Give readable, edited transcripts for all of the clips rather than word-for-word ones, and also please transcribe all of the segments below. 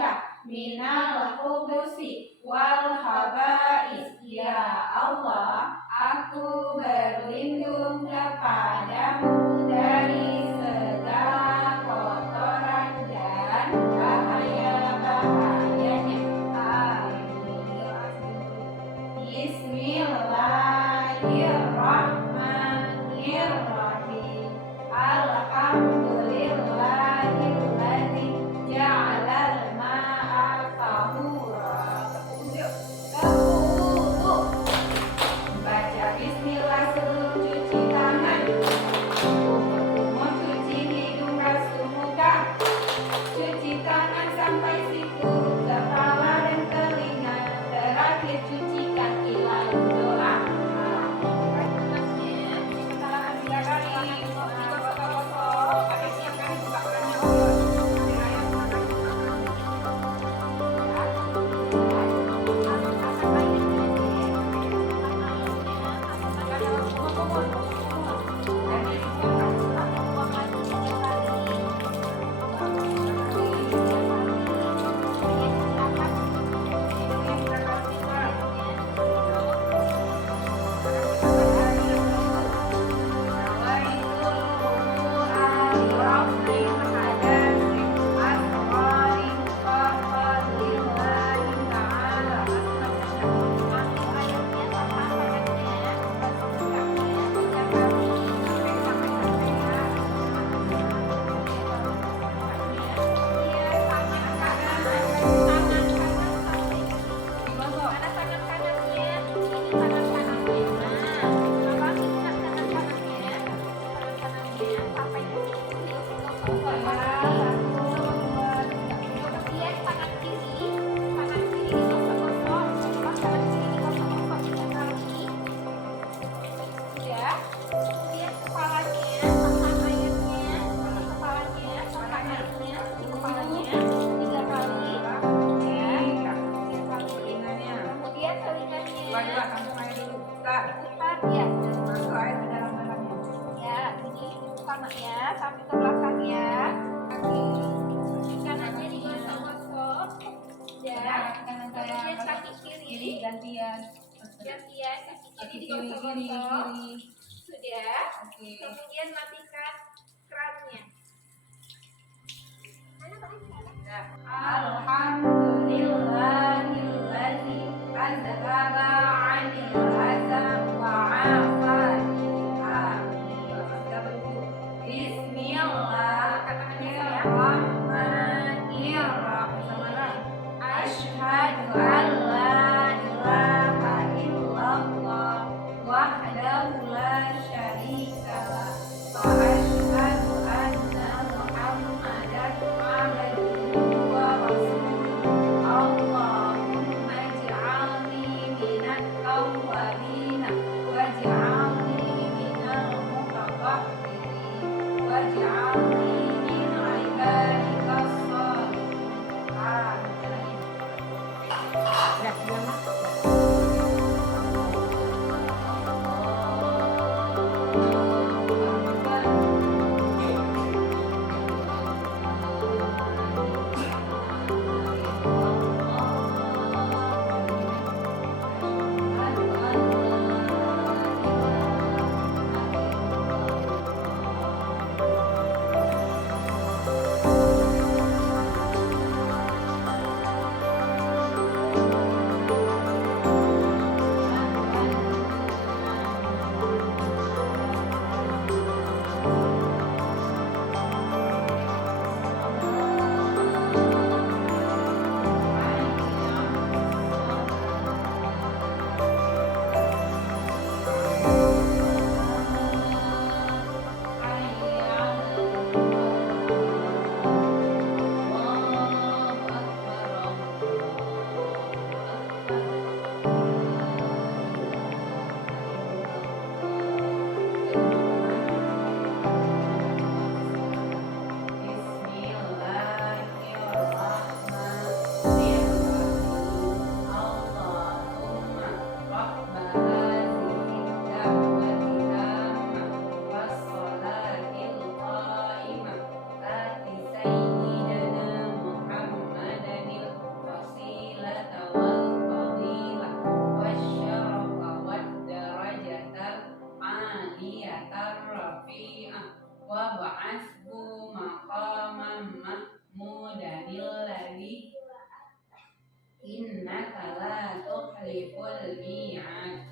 bika minal khubusi wal khaba'is. Ya Allah, aku berlindung kepadamu dari segala kotoran dan bahaya-bahayanya. Bismillahirrahmanirrahim. Alhamdulillahilladzi ja'alal ma'a tahura. Baca bismillah sebelum cuci tangan. Kumur cuci hidung, basuh muka. Cuci tangan sampai siku, kepala dan telinga. Terakhir cuci kaki lalu doa. Kesalahan 3 kali. Foto-foto. Ada siapkan buka kerannya. Ya, sampai ke belakang ya. Kaki kanannya digosok-gosok. Ya, kemudian kaki kiri gantian kaki kiri digosok-gosok. Sudah. Kemudian matikan kerannya. Alhamdulillahilladzi azhaba 'anil hazan wa 'afani. Bismillahirrahmanirrahim. Asyhadu an la ilaha illallah wahdahu la syarika lah wa asyhadu anna Muhammadan abduhu wa rasuluh. Allahumma ij'alni minat tawwabin waj'alni minal mutatahhirin waj'alni min ibadika innaka la tukhliful mi'ad.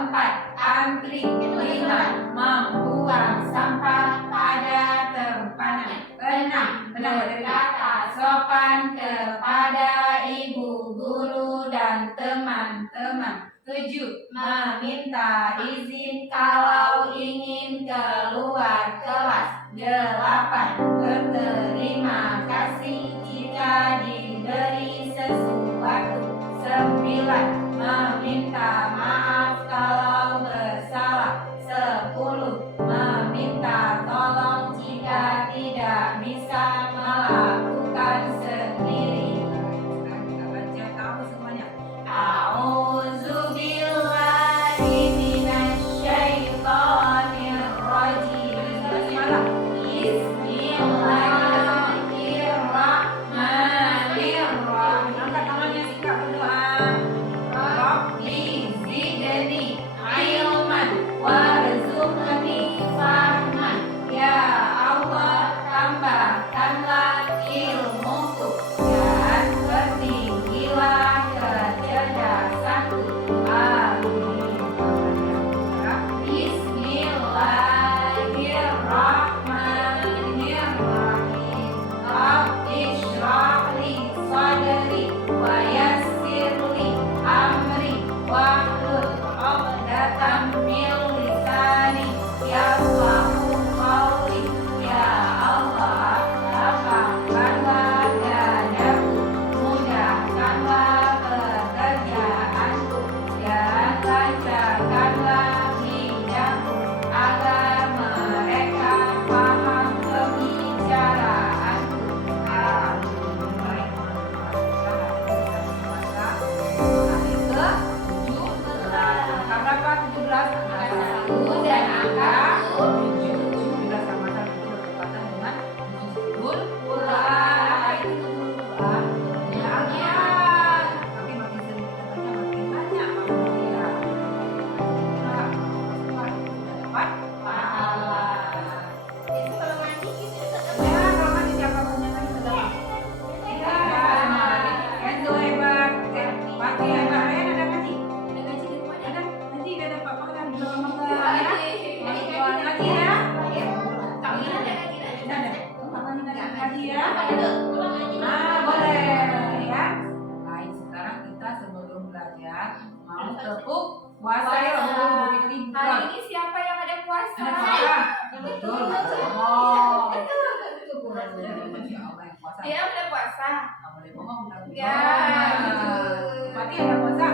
Amin. antri. 5. Membuang sampah pada tempatnya. 6. Berkata sopan kepada ibu guru dan teman-teman. 7. Meminta izin kalau ingin keluar kelas. 8. Berterima kasih jika diberi sesuatu. 9. Meminta maaf kalau bersalah. 10. Meminta tolong jika tidak bisa melakukan sendiri. Sekarang kita baca tahu semuanya. A'udzubillahi minasyaitonirrajim. Bismillahirrahmanirrahim. Angkat tangannya sikap berdoa. Rabbi zidni ilman warzuqni fahman. Ya Allah, tambahkanlah ilmuku dan pertinggilah kecerdasanku. Amin. Bismillahirrahmanirrahim. Rabbi shrah li sadri wa yassir li amri wahlul 'uqdatam min lisani yafqahu qawli. Ya Allah, lapangkanlah dadaku, mudahkanlah pekerjaanku, dan lancarkanlah lidahku agar mereka paham pembicaraanku. Amin. Baik, hari ke-17. Angka berapa? 17. Angka 1 dan angka 7. 17 sama 1 bertepatan dengan Nuzulul Quran. Apa itu Nuzulul Quran? Al-Quran. Tapi makin sering kita baca makin banyak pahala. Dapat pahala. Itu kalau mandi kita tetap Ya, kalau mandi siapa kebanyakan sudah. Ya, Enzo hebat. Pati hebat. Ryan ada ngaji? ada gaji di rumah. Ada ngaji, ada papa kan belum makan ya. Ngaji Ngaji ya. Kau ini ada gaji Ada. Papa minta ngaji ya. pulang ngaji. Boleh ya. Baik, sekarang kita sebelum belajar mau tepuk puasa ya, belum Fitri Hari bukan. ini siapa yang ada puasa? Ada puasa. Betul. Oh. Itu kurang dari Allah yang puasa. Dia udah puasa. Nggak boleh bohong. Ya. Berarti ada puasa.